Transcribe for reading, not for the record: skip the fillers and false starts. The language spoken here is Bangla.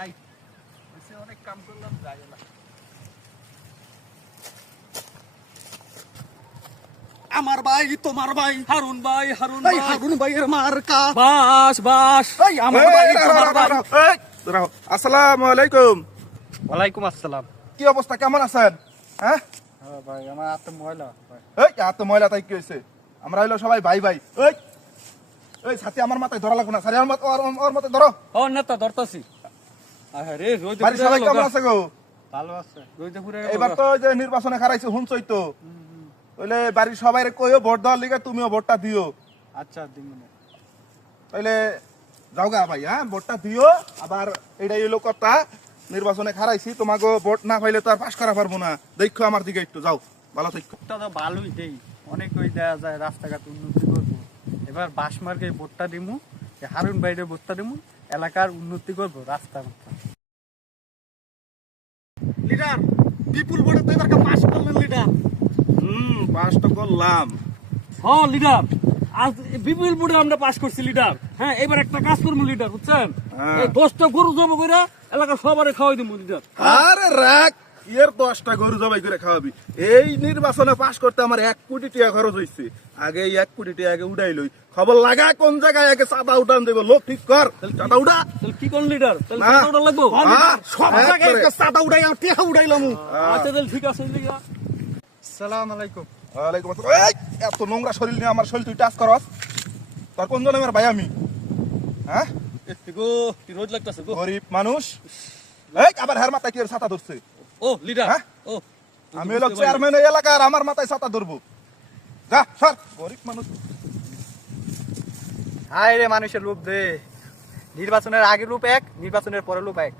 যাই অনেক কাম করলাম, যাই না। আমার ভাই তোমার ভাই হারুন ভাই, হারুন এই ভাই, হারুন ভাইয়ের মার্কা বাস বাস। এই আমার ভাই তোমার ভাই। আসসালামু আলাইকুম। ওয়ালাইকুম আসসালাম। কি অবস্থা, কেমন আছেন? হ্যাঁ ভাই আমার হাত ময়লা ভাই। এই হাত তো ময়লা, তাই কি হয়েছে? আমরা হইলো সবাই ভাই ভাই। এই এই ছাতি আমার মাথায় ধরা লাগবে না, সারি আমার ওর মাথায় ধরো। ও নেতা ধরতাছি। আরে রোদে বাড়ির সবাই কেমন আছে গো? ভালো আছে, রোদে পুরো এবার তো ওই যে নির্বাচনে খারাইছে হুনছই তো, তাইলে বাড়ির সবাই কইও ভোট দেওয়ার লিগে তুমিও ভোটটা দিও। আচ্ছা দিমুনে। তাইলে যাও গা ভাই, হ্যাঁ ভোটটা দিও। আবার এটাই হইলো কথা, নির্বাচনে খারাইছি, তোমাকে ভোট না পাইলে তো আর পাশ করা পারবো না। দেখো আমার দিকে একটু যাও, ভালো থাকো। ভোটটা তো ভালোই দেই, অনেক ওই দেয়া যায়, রাস্তাঘাট উন্নতি করবো। এবার বাসমার্গে ভোটটা দিমু, হারুন ভাইরে ভোটটা দিমু, এলাকার উন্নতি করবো, রাস্তা লিডার বিপুল ভোটে তো এবার পাস করলেন লিডার। পাস তো করলাম। হ্যাঁ লিডার, আজ বিপুল বুড়ে আমরা পাস করছি লিডার। হ্যাঁ এবার একটা কাজ করবো লিডার, বুঝছেন? হ্যাঁ। এই 10টা গরু জমা করে এলাকার সবারে খাওয়াই দিব লিডার। আরে রাখ, এর 10টা গরু জবাই করে খাওয়াবি? এই নির্বাচনে পাস করতে আমার 1 কোটি টাকা খরচ হয়েছে। আগে এই 1 কোটি টাকা আগে উড়াই লই, খবর লাগা কোন জায়গায় আগে চাঁদা উঠান দেবো। লোক ঠিক কর, চাঁদা উঠা। তাহলে কি কোন লিডার, তাহলে না। কত লাগবো? সব জায়গায় একটা চাঁদা উড়াই আর টেহা উড়াইলাম। আচ্ছা তাহলে ঠিক আছে লিডার। আসসালামু আলাইকুম। ওয়ালাইকুম আসসালাম। এই, এত নোংরা শরীর নিয়ে আমার শরীর তুই টাচ করস? তোর কোন জন্মের ভাই আমি? হ্যাঁ, গো কি রোদ লাগতেছে গো। গরিব মানুষ। এই আবার হের মাথায় কি এর ছাতা ধরছে? ও লিডার, হ্যাঁ? ও আমি হলো চেয়ারম্যান এই এলাকার, আমার মাথায় ছাতা ধরবো? যা সর, গরিব মানুষ। হায় রে মানুষের রূপ দে, নির্বাচনের আগের রূপ এক, নির্বাচনের পরের রূপ এক।